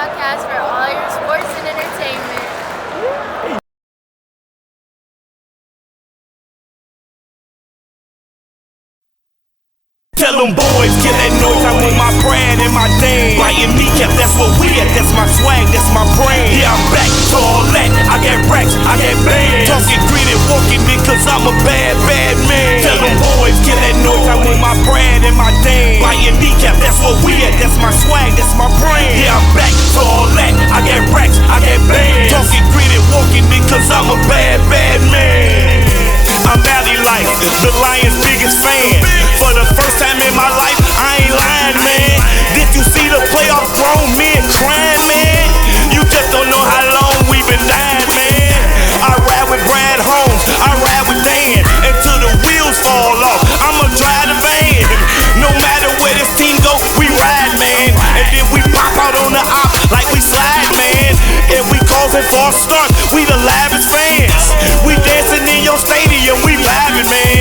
podcast for all your sports and entertainment. Tell them boys, get that noise, I want my brand and my name. Biting kneecap, that's what we at, that's my swag, that's my brand. Yeah, I'm back to all that, I got racks, I got bands. Talking gritty, walking me, cause I'm a bad, bad man. Tell them boys, get that noise, I want my brand and my name. Biting kneecap, that's what we at, that's my swag, that's my brand. Yeah, I'm back to all that, I got racks, I got bands. Talking gritty, walking me, cause I'm a bad, bad man. I'm Alleylife, the Lions' biggest fan. For the first time in my life, I ain't lying, man. Did you see the playoffs grown men crying, man? You just don't know how long we've been dying, man. I ride with Brad Holmes, I ride with Dan, until the wheels fall off. I'ma drive the van. No matter where this team go, we ride, man. And then we pop out on the op like we slide, man. And we causing false starts, we the livest fans. We dancing in your stadium, we vibing, man.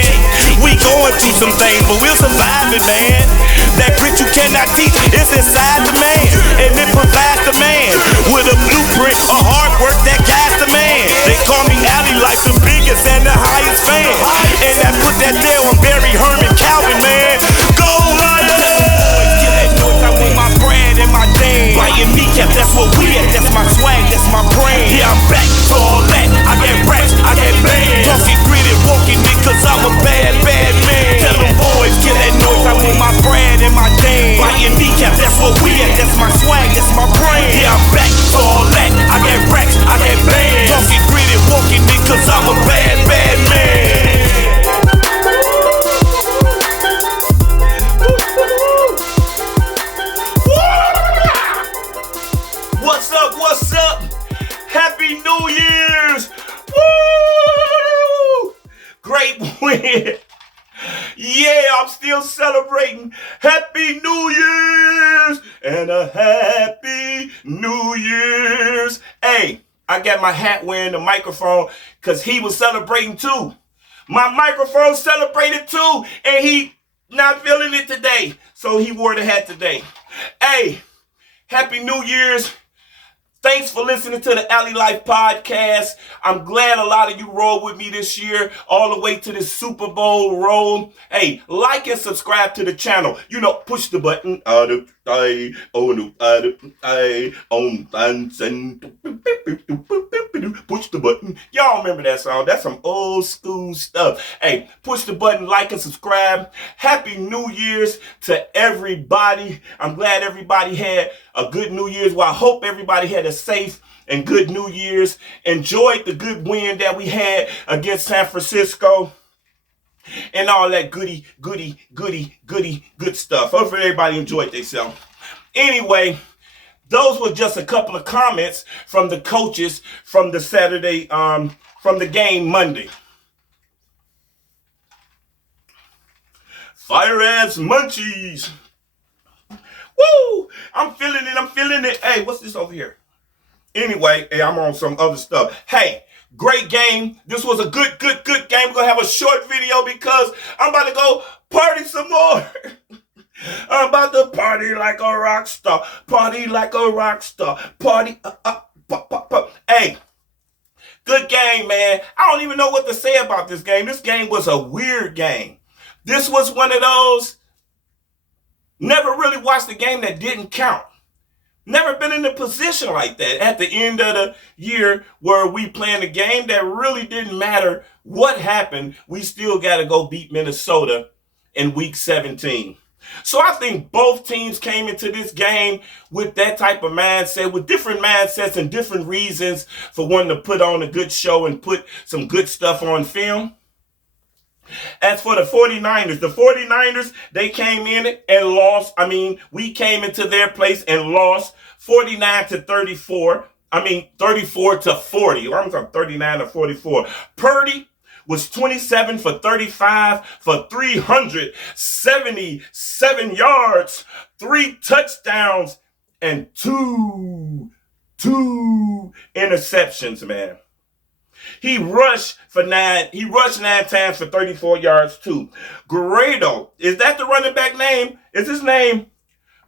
We going through some things, but we'll survive it, man. That grit you cannot teach, it's inside the man. And it provides the man with a blueprint of hard work that guides the man. They call me Alleylife, the biggest and the highest fan. And I put that there on Barry Herman Calvin, man. Go Lions! Get that noise, I want my brand and my name. Biting kneecap, that's what we at, that's my swag, that's my brand. Yeah, I'm back for all that, I got racks, I got bands. Talking gritty, walking me, cause I'm a bad, bad man. Tell them boys, get that noise, I want my brand and my name. Biting kneecap, that's what we at, that's my swag, that's my brand. Yeah, I'm back for all that, I got racks, I got bands. Talking gritty, walking me, cause I'm a bad, bad man. What's up, what's up? Happy New Year's! Woo! Great win! Yeah, I'm still celebrating. Happy New Year's and a Happy New Year's. Hey, I got my hat wearing the microphone because he was celebrating too. My microphone celebrated too, and he not feeling it today, so he wore the hat today. Hey, Happy New Year's. Thanks for listening to the Alleylife podcast. I'm glad a lot of you rolled with me this year, all the way to the Super Bowl roll. Hey, like and subscribe to the channel. You know, push the button. Push the button. Y'all remember that song? That's some old school stuff. Hey, push the button, like and subscribe. Happy New Year's to everybody. I'm glad everybody had a good New Year's. Well, I hope everybody had a safe and good New Year's. Enjoyed the good win that we had against San Francisco. And all that goody good stuff. Hopefully everybody enjoyed themselves. Anyway, those were just a couple of comments from the coaches from the Saturday, from the game Monday. Fire ass munchies. Woo! I'm feeling it. Hey, what's this over here? Anyway, hey, I'm on some other stuff. Hey, great game. This was a good game. We're going to have a short video because I'm about to go party some more. I'm about to party like a rock star. Party like a rock star. Party pop. Hey, good game, man. I don't even know what to say about this game. This game was a weird game. This was one of those, never really watched a game that didn't count. Never been in a position like that at the end of the year where we playing a game that really didn't matter what happened. We still got to go beat Minnesota in week 17. So I think both teams came into this game with that type of mindset, with different mindsets and different reasons for wanting to put on a good show and put some good stuff on film. As for the 49ers, they came in and lost. I mean, we came into their place and lost 49-34. 34-40. I'm from 39-44. Purdy was 27 for 35 for 377 yards, 3 touchdowns, and two interceptions, man. He rushed 9 times for 34 yards too. Guerrero, is that the running back name? Is his name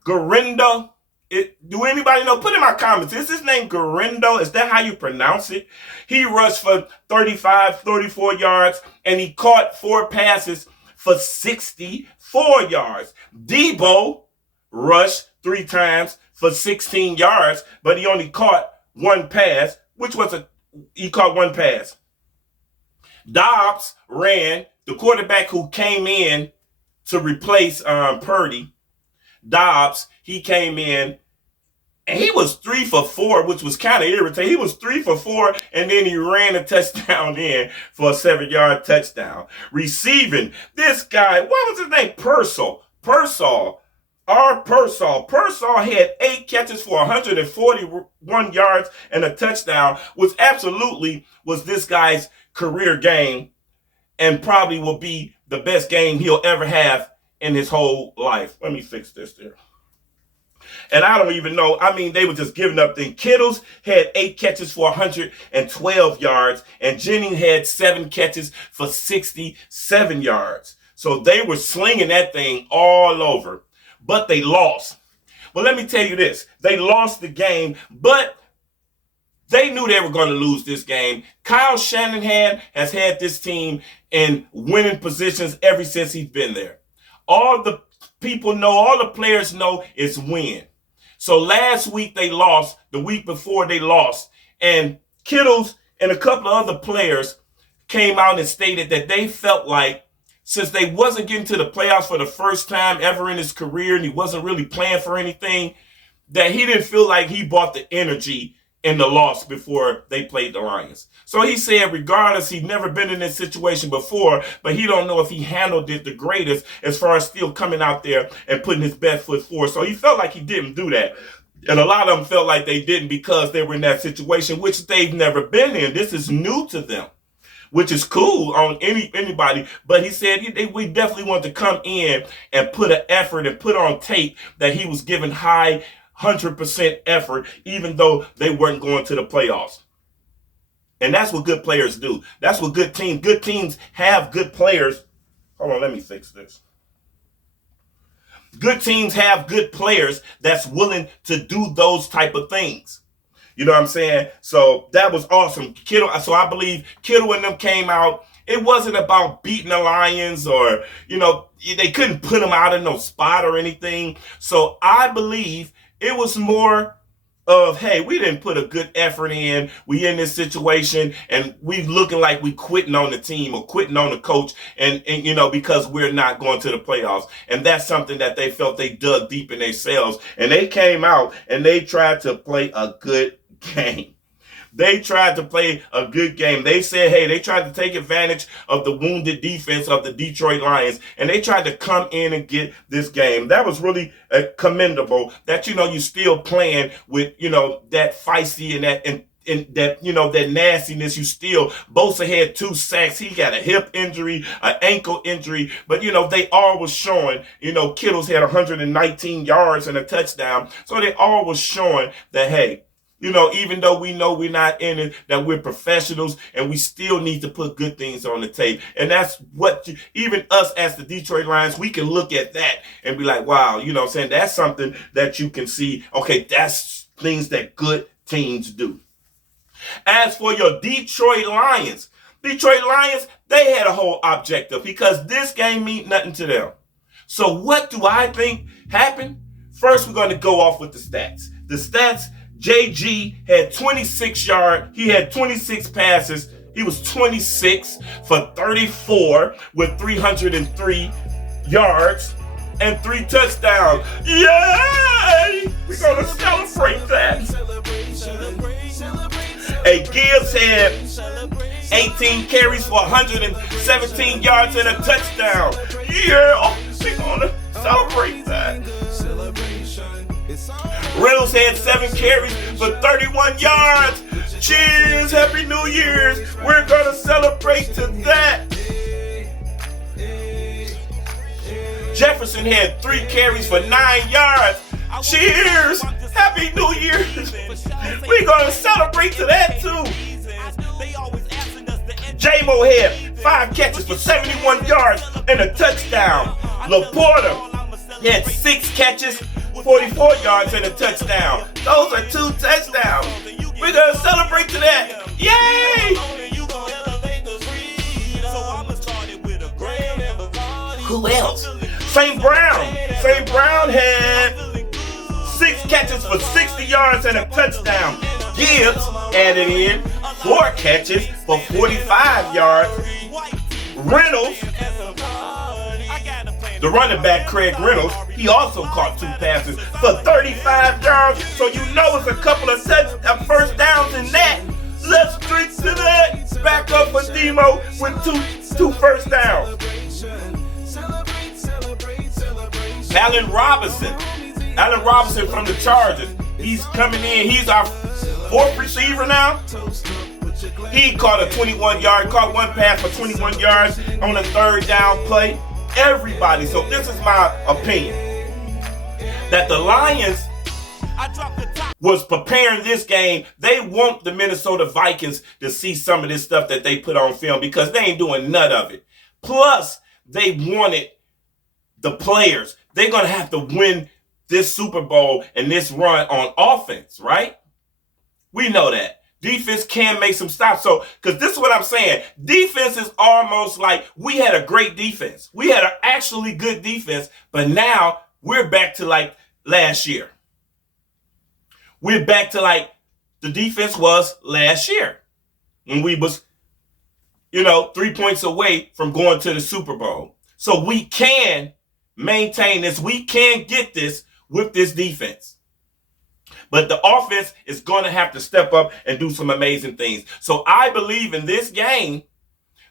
Guerrero? Do anybody know? Put in my comments. Is his name Garindo? Is that how you pronounce it? He rushed for 35, 34 yards, and he caught 4 passes for 64 yards. Debo rushed 3 times for 16 yards, but he only caught 1 pass, he caught 1 pass. Dobbs ran, the quarterback who came in to replace Purdy. Dobbs, he came in, and he was 3 for 4, which was kind of irritating. He was 3 for 4, and then he ran a touchdown in for a 7-yard touchdown. Receiving, this guy, what was his name? Pearsall. Pearsall had 8 catches for 141 yards and a touchdown, which absolutely was this guy's career game and probably will be the best game he'll ever have in his whole life. Let me fix this there. And I don't even know. I mean, they were just giving up things. Kittles had 8 catches for 112 yards, and Jennings had 7 catches for 67 yards. So they were slinging that thing all over, but they lost. But let me tell you this. They lost the game, but they knew they were going to lose this game. Kyle Shanahan has had this team in winning positions ever since he's been there. All the people know, all the players know is win. So last week they lost, the week before they lost, and Kittles and a couple of other players came out and stated that they felt like since they wasn't getting to the playoffs for the first time ever in his career and he wasn't really playing for anything, that he didn't feel like he brought the energy in the loss before they played the Lions. So he said regardless, he'd never been in this situation before, but he don't know if he handled it the greatest as far as still coming out there and putting his best foot forward. So he felt like he didn't do that. And a lot of them felt like they didn't because they were in that situation, which they've never been in. This is new to them, which is cool on anybody. But he said we definitely want to come in and put an effort and put on tape that he was giving high 100% effort, even though they weren't going to the playoffs. And that's what good players do. That's what good teams have good players. Hold on, let me fix this. Good teams have good players that's willing to do those type of things. You know what I'm saying? So that was awesome. So I believe Kittle and them came out. It wasn't about beating the Lions or, they couldn't put them out in no spot or anything. So I believe it was more of, hey, we didn't put a good effort in. We in this situation and we looking like we quitting on the team or quitting on the coach and because we're not going to the playoffs. And that's something that they felt they dug deep in themselves. And they came out and they tried to play a good game. They tried to play a good game. They said, hey, they tried to take advantage of the wounded defense of the Detroit Lions, and they tried to come in and get this game. That was really commendable that, you still playing with, that feisty and that nastiness. You still, Bosa had 2 sacks. He got a hip injury, an ankle injury, but, they all was showing, Kittles had 119 yards and a touchdown. So they all was showing that, hey, even though we know we're not in it, that we're professionals and we still need to put good things on the tape. And that's what, even us as the Detroit Lions, we can look at that and be like, wow, that's something that you can see. Okay, that's things that good teams do. As for your Detroit Lions, they had a whole objective because this game meant nothing to them. So what do I think happened? First, we're going to go off with the stats. The stats, JG had 26 yards. He had 26 passes. He was 26 for 34 with 303 yards and 3 touchdowns. Yay! We're going to celebrate that. Hey, Gibbs had 18 carries for 117 yards and a touchdown. Yeah, we're going to celebrate that. Reynolds had 7 carries for 31 yards. Cheers, Happy New Year's. We're going to celebrate to that. Jefferson had 3 carries for 9 yards. Cheers, Happy New Year's. We're going to celebrate to that too. J-Mo had 5 catches for 71 yards and a touchdown. Laporta had 6 catches 44 yards and a touchdown. Those are 2 touchdowns. We're going to celebrate to that. Yay! Who else? St. Brown. St. Brown had 6 catches for 60 yards and a touchdown. Gibbs added in 4 catches for 45 yards. Reynolds, the running back Craig Reynolds, he also caught 2 passes for 35 yards. So you know it's a couple of first downs in that. Let's drink to that. Back up for Demo with two first downs. Allen Robinson from the Chargers. He's coming in. He's our 4th receiver now. He caught a 21-yard, caught 1 pass for 21 yards on a 3rd down play. Everybody. So this is my opinion. That the Lions was preparing this game. They want the Minnesota Vikings to see some of this stuff that they put on film because they ain't doing none of it. Plus, they wanted the players. They're going to have to win this Super Bowl and this run on offense, right? We know that. Defense can make some stops. So, because this is what I'm saying. Defense is almost like we had a great defense. We had an actually good defense, but now we're back to like last year. We're back to like the defense was last year when we was, 3 points away from going to the Super Bowl. So we can maintain this. We can get this with this defense. But the offense is going to have to step up and do some amazing things. So I believe in this game,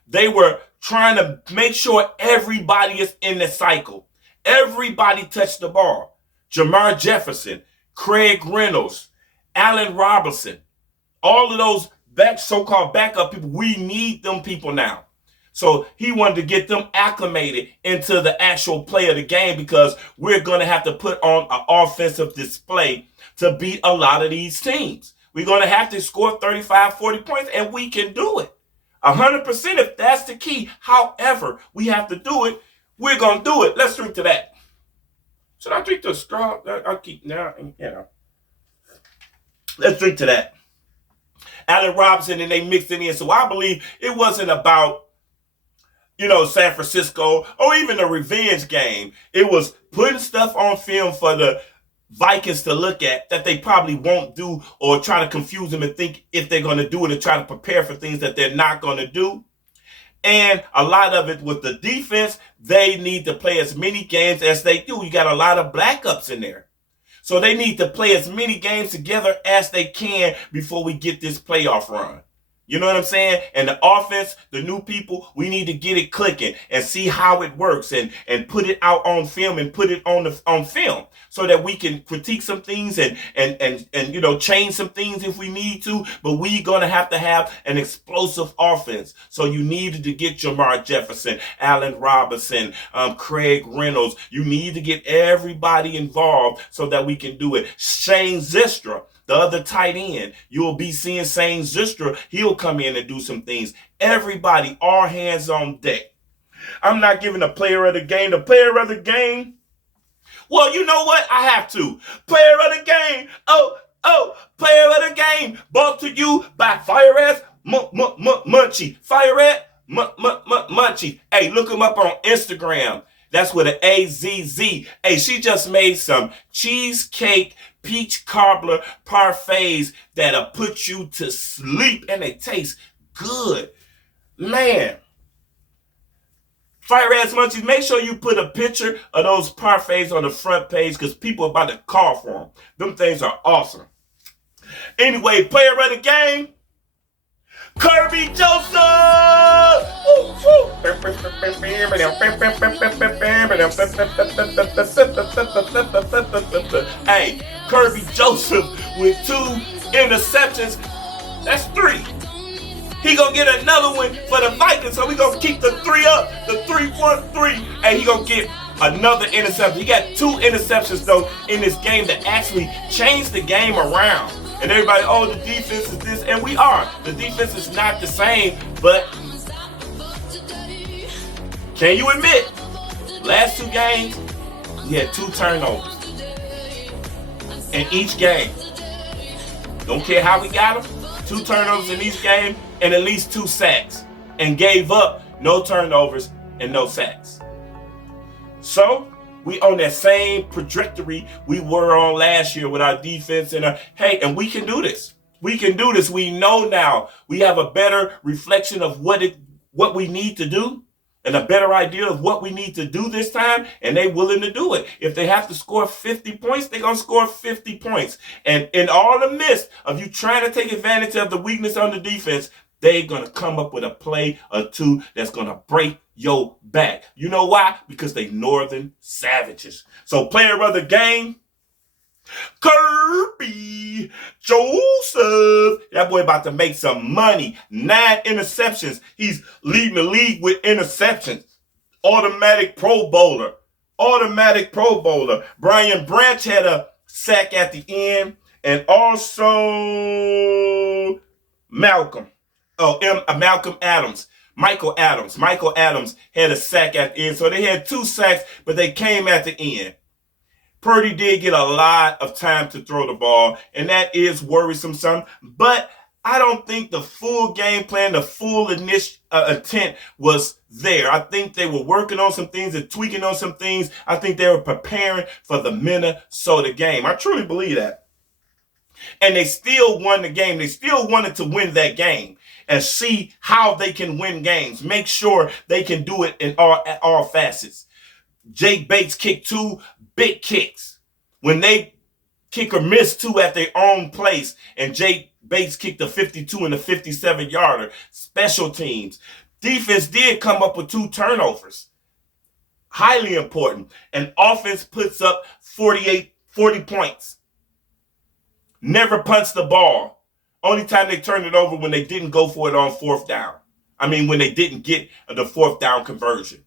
they were trying to make sure everybody is in the cycle. Everybody touched the ball. Jamar Jefferson, Craig Reynolds, Allen Robinson, all of those so-called backup people, we need them people now. So he wanted to get them acclimated into the actual play of the game because we're going to have to put on an offensive display to beat a lot of these teams. We're going to have to score 35, 40 points, and we can do it. 100% if that's the key. However, we have to do it. We're going to do it. Let's drink to that. Should I drink the straw? I'll keep now, Let's drink to that. Allen Robinson, and they mixed it in. So I believe it wasn't about San Francisco, or even a revenge game. It was putting stuff on film for the Vikings to look at that they probably won't do, or try to confuse them and think if they're going to do it and try to prepare for things that they're not going to do. And a lot of it with the defense, they need to play as many games as they do. You got a lot of backups in there. So they need to play as many games together as they can before we get this playoff run. You know what I'm saying? And the offense, the new people, we need to get it clicking and see how it works and put it out on film and put it on film so that we can critique some things and change some things if we need to. But we're going to have an explosive offense. So you needed to get Jamar Jefferson, Allen Robinson, Craig Reynolds. You need to get everybody involved so that we can do it. Shane Zystra, the other tight end, you'll be seeing Shane Zystra. He'll come in and do some things. Everybody, all hands on deck. I'm not giving a player of the game. The player of the game, well, you know what? I have to. Player of the game. Oh, player of the game. Brought to you by Fire Ass Munchie. Fire Ass Munchie. Hey, look him up on Instagram. That's with an A-Z-Z. Hey, she just made some cheesecake peach cobbler parfaits that'll put you to sleep, and they taste good. Man. Fire Ass Munchies, make sure you put a picture of those parfaits on the front page because people are about to call for them. Them things are awesome. Anyway, player of the game, Kirby Joseph! Woo, woo. Hey, Kirby Joseph with 2 interceptions. That's 3. He gonna get another one for the Vikings, so we gonna keep the 3 up, the 3-1-3. Hey, he gonna get another interception. He got 2 interceptions though in this game that actually changed the game around. And everybody, the defense is this, and we are. The defense is not the same, but can you admit, last 2 games, he had 2 turnovers. in each game. Don't care how we got them. 2 turnovers in each game and at least 2 sacks. And gave up no turnovers and no sacks. So, we on that same trajectory we were on last year with our defense. And we can do this. We can do this. We know now. We have a better reflection of what we need to do and a better idea of what we need to do this time, and they willing to do it. If they have to score 50 points, they're going to score 50 points. And in all the midst of you trying to take advantage of the weakness on the defense, they're going to come up with a play or 2 that's going to break your back. You know why? Because they Northern savages. So player of the game, Kirby Joseph. That boy about to make some money. 9 interceptions. He's leading the league with interceptions. Automatic Pro Bowler. Brian Branch had a sack at the end. And also Malcolm Adams. Michael Adams had a sack at the end. So they had 2 sacks, but they came at the end. Purdy did get a lot of time to throw the ball, and that is worrisome some. But I don't think the full game plan, the full intent was there. I think they were working on some things and tweaking on some things. I think they were preparing for the Minnesota game. I truly believe that. And they still won the game. They still wanted to win that game and see how they can win games. Make sure they can do it in all facets. Jake Bates kicked 2 big kicks. When they kick or miss 2 at their own place, and Jake Bates kicked a 52 and a 57-yarder. Special teams. Defense did come up with 2 turnovers. Highly important. And offense puts up 40 points. Never punched the ball. Only time they turned it over when they didn't go for it on 4th down. When they didn't get the 4th down conversion.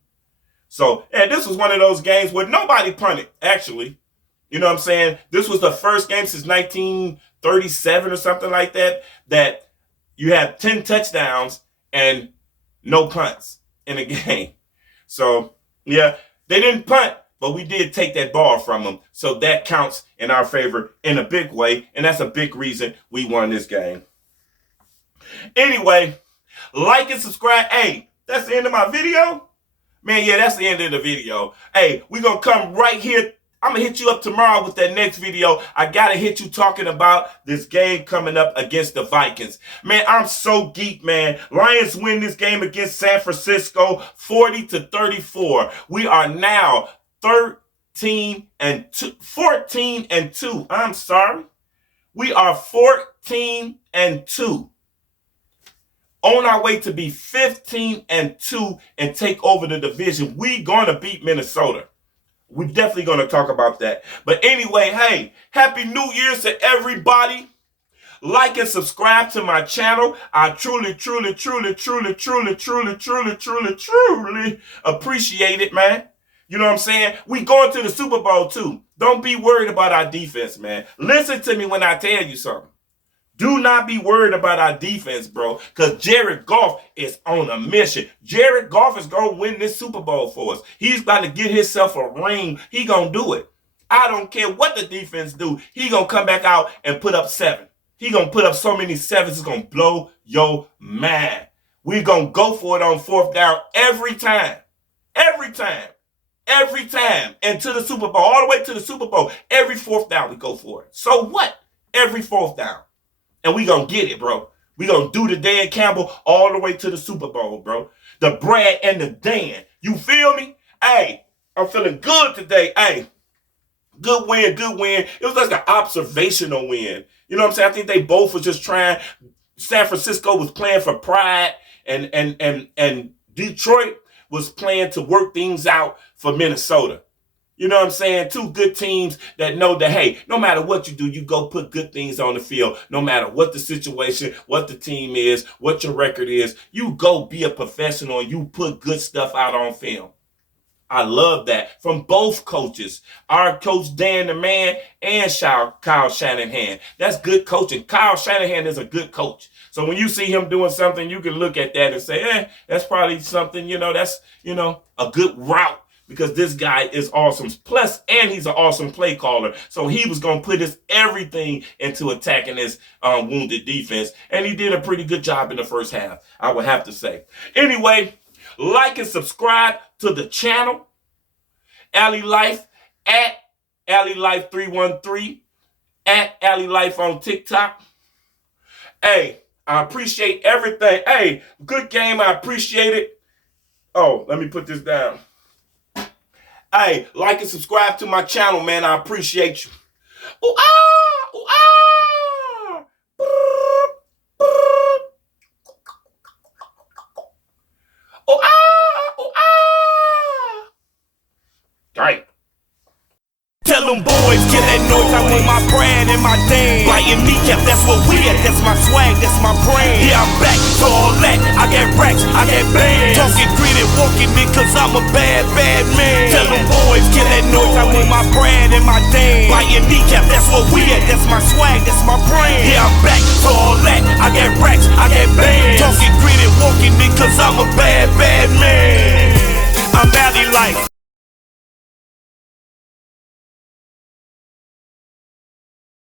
So, and this was one of those games where nobody punted, actually. You know what I'm saying? This was the first game since 1937 or something like that you had 10 touchdowns and no punts in a game. So, yeah, they didn't punt, but we did take that ball from them. So that counts in our favor in a big way, and that's a big reason we won this game. Anyway, like and subscribe. Hey, that's the end of my video. Man, yeah, that's the end of the video. Hey, we're going to come right here. I'm going to hit you up tomorrow with that next video. I got to hit you talking about this game coming up against the Vikings. Man, I'm so geeked, man. Lions win this game against San Francisco 40-34. We are now 14 and 2. I'm sorry. We are 14 and 2. On our way to be 15 and 2 and take over the division. We gonna beat Minnesota. We're definitely gonna talk about that. But anyway, hey, Happy New Year's to everybody. Like and subscribe to my channel. I truly appreciate it, man. You know what I'm saying? We going to the Super Bowl too. Don't be worried about our defense, man. Listen to me when I tell you something. Do not be worried about our defense, bro, because Jared Goff is on a mission. Jared Goff is going to win this Super Bowl for us. He's about to get himself a ring. He going to do it. I don't care what the defense do. He going to come back out and put up 7. He going to put up so many 7s, it's going to blow your mind. We're going to go for it on 4th down every time. Every time. Every time. And to the Super Bowl, all the way to the Super Bowl. Every 4th down we go for it. So what? Every 4th down. And we gonna get it, bro. We gonna do the Dan Campbell all the way to the Super Bowl, bro. The Brad and the Dan. You feel me? Hey, I'm feeling good today. Hey, good win. It was like an observational win. You know what I'm saying? I think they both were just trying. San Francisco was playing for pride, and Detroit was playing to work things out for Minnesota. You know what I'm saying? 2 good teams that know that, hey, no matter what you do, you go put good things on the field. No matter what the situation, what the team is, what your record is, you go be a professional and you put good stuff out on film. I love that from both coaches. Our coach, Dan the Man, and Kyle Shanahan. That's good coaching. Kyle Shanahan is a good coach. So when you see him doing something, you can look at that and say, that's probably something, that's, a good route. because this guy is awesome. Plus, and he's an awesome play caller. So he was going to put his everything into attacking this wounded defense. And he did a pretty good job in the first half, I would have to say. Anyway, like and subscribe to the channel. Alleylife at Alleylife313 at Alleylife on TikTok. Hey, I appreciate everything. Hey, good game. I appreciate it. Oh, let me put this down. Hey, like and subscribe to my channel, man. I appreciate you. Ooh, ah, ooh, ah. Ooh, ah, ooh, ah. Right. Tell them boys, get that noise. I want my brand and my dame. Biting kneecap, that's what we at. That's my swag, that's my brand. Yeah, I'm back to all that. I got racks, I got bands. Talking gritty, walking it, cause I'm a bad, bad man. Tell them boys, get that noise. I want my brand and my dame. Biting kneecap, that's what we at. That's my swag, that's my brand. Yeah, I'm back to all